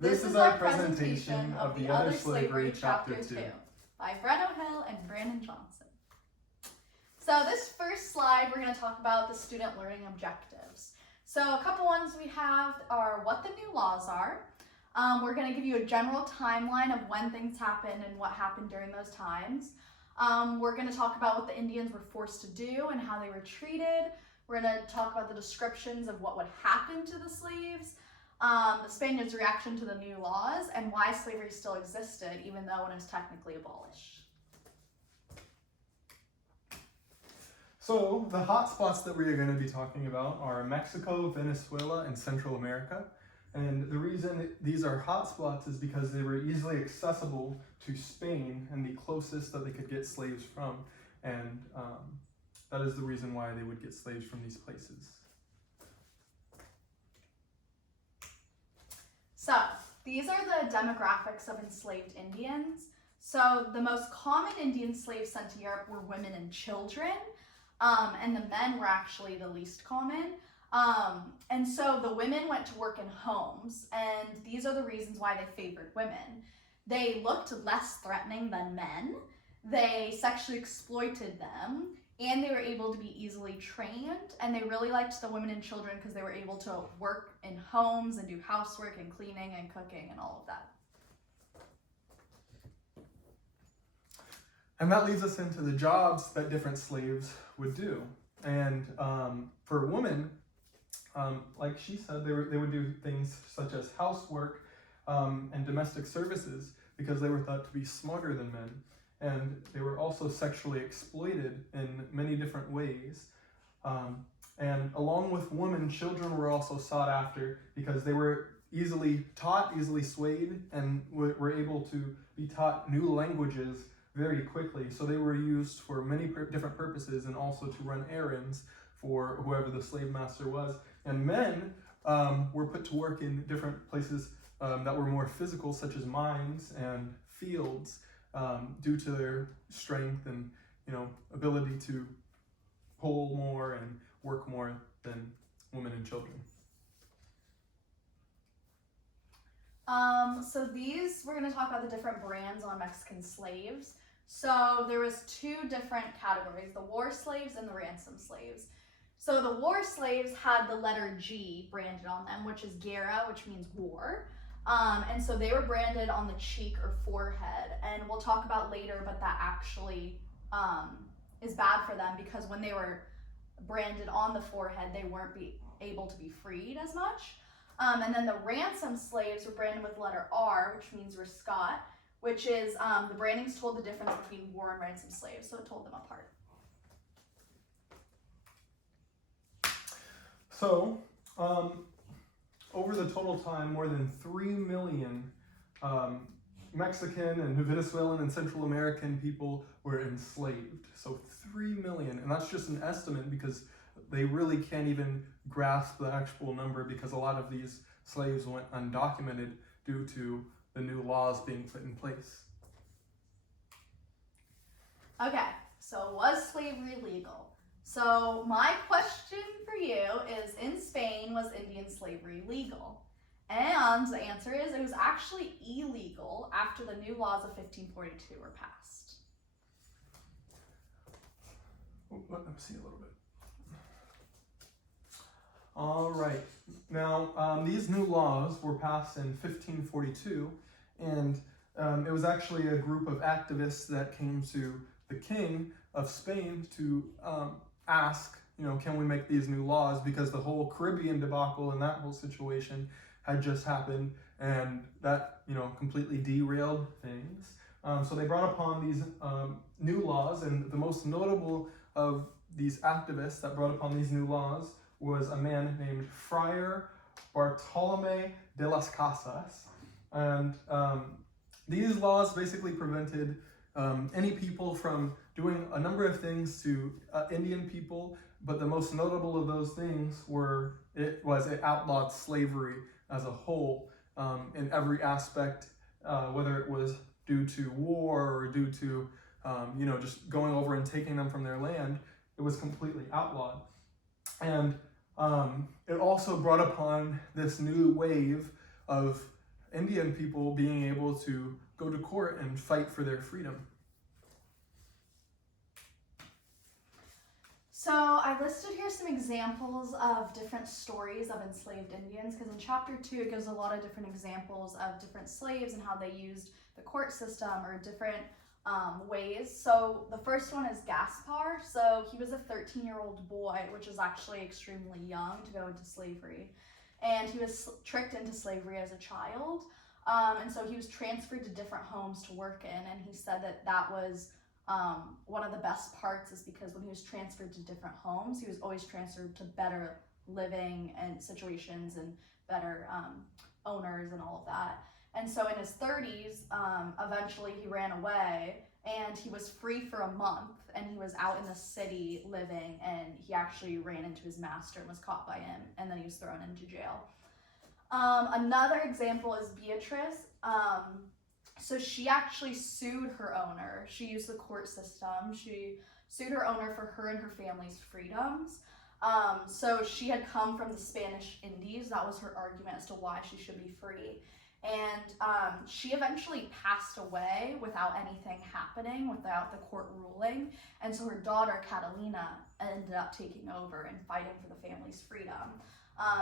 This is our presentation of The Other Slavery, Chapter 2, by Brett O'Hill and Brandon Johnson. So this first slide, we're going to talk about the student learning objectives. So a couple ones we have are what the new laws are. We're going to give you a general timeline of when things happened and what happened during those times. We're going to talk about what the Indians were forced to do and how they were treated. We're going to talk about the descriptions of what would happen to the slaves, the Spaniards' reaction to the new laws, and why slavery still existed even though it was technically abolished. So the hot spots that we are going to be talking about are Mexico, Venezuela, and Central America. And the reason these are hot spots is because they were easily accessible to Spain and the closest that they could get slaves from. And that is the reason why they would get slaves from these places. So these are the demographics of enslaved Indians. So the most common Indian slaves sent to Europe were women and children, and the men were actually the least common. And so the women went to work in homes, and these are the reasons why they favored women. They looked less threatening than men, they sexually exploited them, and they were able to be easily trained, and they really liked the women and children because they were able to work in homes and do housework and cleaning and cooking and all of that. And that leads us into the jobs that different slaves would do. And for women, like she said, they would do things such as housework and domestic services because they were thought to be smarter than men. And they were also sexually exploited in many different ways. And along with women, children were also sought after because they were easily taught, easily swayed, and were able to be taught new languages very quickly. So they were used for many different purposes and also to run errands for whoever the slave master was. And men were put to work in different places that were more physical, such as mines and fields, due to their strength and ability to pull more and work more than women and children. So these, we're going to talk about the different brands on Mexican slaves. So there was two different categories, the war slaves and the ransom slaves. So the war slaves had the letter G branded on them, which is guerra, which means war. And so they were branded on the cheek or forehead. And we'll talk about later, but that actually is bad for them because when they were branded on the forehead, they weren't able to be freed as much. And then the ransom slaves were branded with the letter R, which means Rescat, which is the brandings told the difference between war and ransom slaves, so it told them apart. So, over the total time, more than 3 million Mexican and Venezuelan and Central American people were enslaved. So 3 million, and that's just an estimate because they really can't even grasp the actual number because a lot of these slaves went undocumented due to the new laws being put in place. Okay, so was slavery legal? So my question for you is, in Spain, was Indian slavery legal? And the answer is it was actually illegal after the new laws of 1542 were passed. Let me see a little bit. All right. Now, these new laws were passed in 1542, and it was actually a group of activists that came to the king of Spain to ask, can we make these new laws? Because the whole Caribbean debacle and that whole situation had just happened, and that, completely derailed things. So they brought upon these new laws, and the most notable of these activists that brought upon these new laws was a man named Friar Bartolome de las Casas. And these laws basically prevented any people from doing a number of things to Indian people, but the most notable of those things it outlawed slavery as a whole in every aspect, whether it was due to war or due to just going over and taking them from their land. It was completely outlawed. And it also brought upon this new wave of Indian people being able to go to court and fight for their freedom. So I listed here some examples of different stories of enslaved Indians, because in chapter 2 it gives a lot of different examples of different slaves and how they used the court system or different ways. So the first one is Gaspar. So he was a 13-year-old boy, which is actually extremely young to go into slavery. And he was tricked into slavery as a child. And so he was transferred to different homes to work in. And he said that that was one of the best parts, is because when he was transferred to different homes, he was always transferred to better living and situations and better owners and all of that. And so in his 30s, eventually he ran away and he was free for a month, and he was out in the city living, and he actually ran into his master and was caught by him, and then he was thrown into jail. Another example is Beatrice. So she actually sued her owner. She used the court system. She sued her owner for her and her family's freedoms. So she had come from the Spanish Indies. That was her argument as to why she should be free. And she eventually passed away without anything happening, without the court ruling. And so her daughter, Catalina, ended up taking over and fighting for the family's freedom.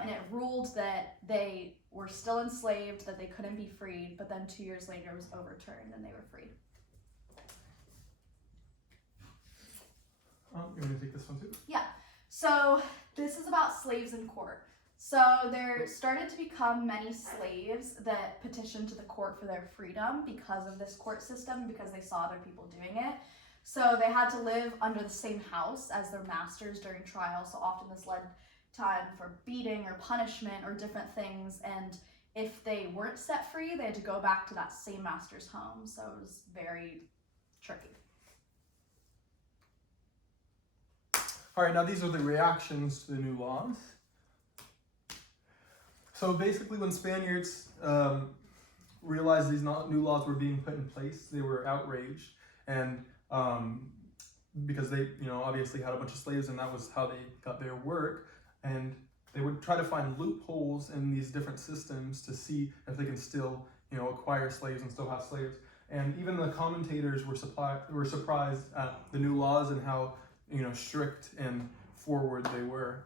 And it ruled that they were still enslaved, that they couldn't be freed, but then 2 years later it was overturned and they were freed. You want to take this one too? Yeah. So this is about slaves in court. So there started to become many slaves that petitioned to the court for their freedom because of this court system, because they saw other people doing it. So they had to live under the same house as their masters during trial. So often this led time for beating or punishment or different things. And if they weren't set free, they had to go back to that same master's home. So it was very tricky. All right, now these are the reactions to the new laws. So basically, when Spaniards realized these new laws were being put in place, they were outraged, and because they, obviously had a bunch of slaves, and that was how they got their work, and they would try to find loopholes in these different systems to see if they can still, acquire slaves and still have slaves. And even the commentators were surprised at the new laws and how, strict and forward they were.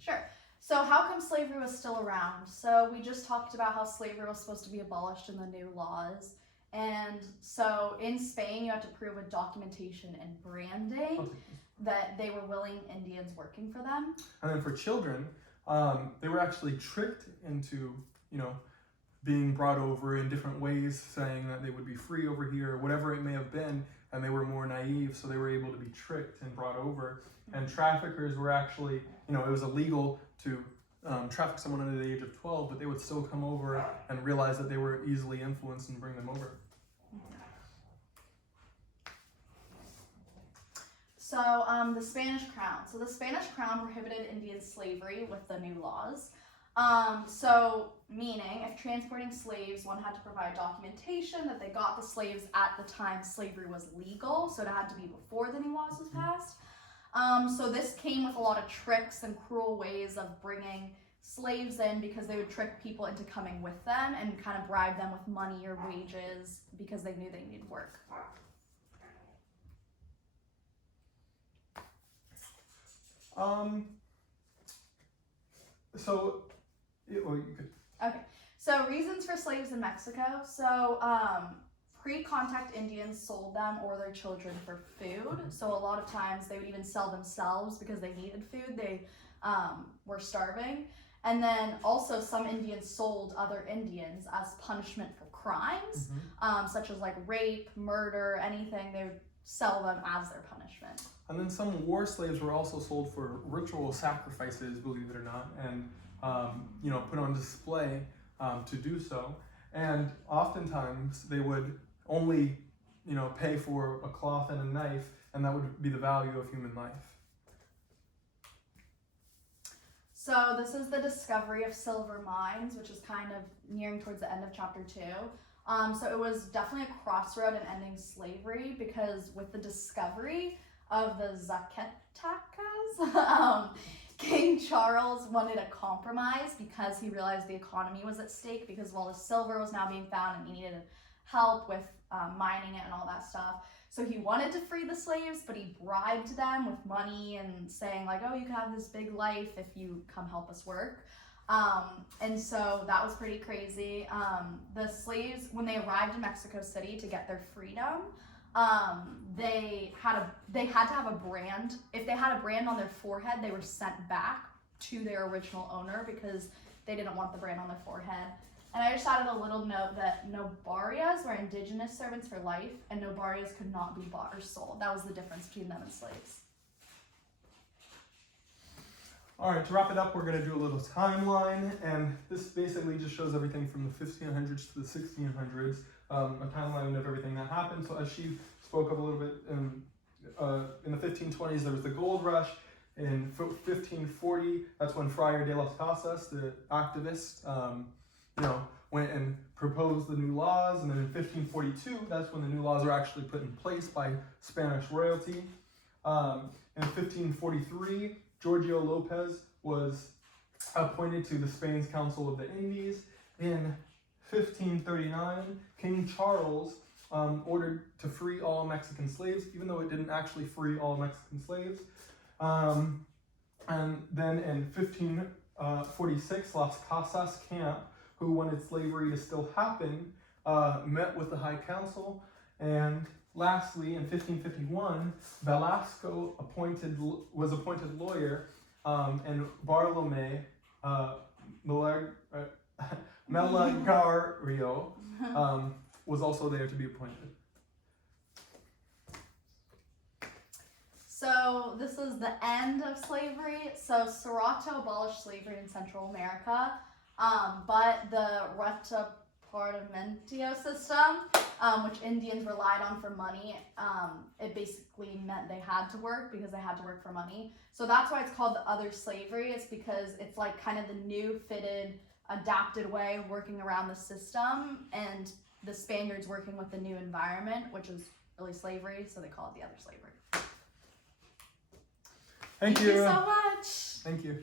Sure. So how come slavery was still around? So we just talked about how slavery was supposed to be abolished in the new laws. And so in Spain, you had to prove with documentation and branding that they were willing Indians working for them. And then for children, they were actually tricked into, being brought over in different ways, saying that they would be free over here, whatever it may have been, and they were more naive, so they were able to be tricked and brought over. And traffickers were actually, it was illegal to traffic someone under the age of 12, but they would still come over and realize that they were easily influenced and bring them over. So the Spanish crown. So the Spanish crown prohibited Indian slavery with the new laws. So meaning if transporting slaves, one had to provide documentation that they got the slaves at the time slavery was legal. So it had to be before the new laws was passed. So this came with a lot of tricks and cruel ways of bringing slaves in, because they would trick people into coming with them and kind of bribe them with money or wages because they knew they needed work. Okay, so reasons for slaves in Mexico. So pre-contact Indians sold them or their children for food. So a lot of times they would even sell themselves because they needed food. They were starving. And then also some Indians sold other Indians as punishment for crimes, such as like rape, murder, anything. They would sell them as their punishment. And then some war slaves were also sold for ritual sacrifices, believe it or not, and put on display to do so. And oftentimes they would only, pay for a cloth and a knife, and that would be the value of human life. So this is the discovery of silver mines, which is kind of nearing towards the end of chapter 2. So it was definitely a crossroad in ending slavery, because with the discovery of the Zacatecas King Charles wanted a compromise because he realized the economy was at stake because all the silver was now being found and he needed help with mining it and all that stuff. So he wanted to free the slaves, but he bribed them with money and saying like, oh, you can have this big life if you come help us work. And so that was pretty crazy. The slaves, when they arrived in Mexico City to get their freedom, they had to have a brand. If they had a brand on their forehead, they were sent back to their original owner because they didn't want the brand on their forehead. And I just added a little note that nobarias were indigenous servants for life, and nobarias could not be bought or sold. That was the difference between them and slaves. All right, to wrap it up, we're going to do a little timeline, and this basically just shows everything from the 1500s to the 1600s, a timeline of everything that happened. So as she spoke of a little bit, in the 1520s, there was the gold rush. In 1540, that's when Friar de las Casas, the activist, went and proposed the new laws. And then in 1542, that's when the new laws are actually put in place by Spanish royalty. In 1543, Giorgio Lopez was appointed to the Spain's Council of the Indies. In 1539, King Charles ordered to free all Mexican slaves, even though it didn't actually free all Mexican slaves. And then in 1546, Las Casas camp, who wanted slavery to still happen, met with the High Council. And lastly, in 1551, Velasco was appointed lawyer, and Bartolome Melgario was also there to be appointed. So this is the end of slavery. So Sorato abolished slavery in Central America, but the Retapartimentio system, which Indians relied on for money, it basically meant they had to work because they had to work for money. So that's why it's called the other slavery. It's because it's like kind of the new fitted, adapted way of working around the system, and the Spaniards working with the new environment, which is really slavery, so they call it the other slavery. Thank you so much. Thank you.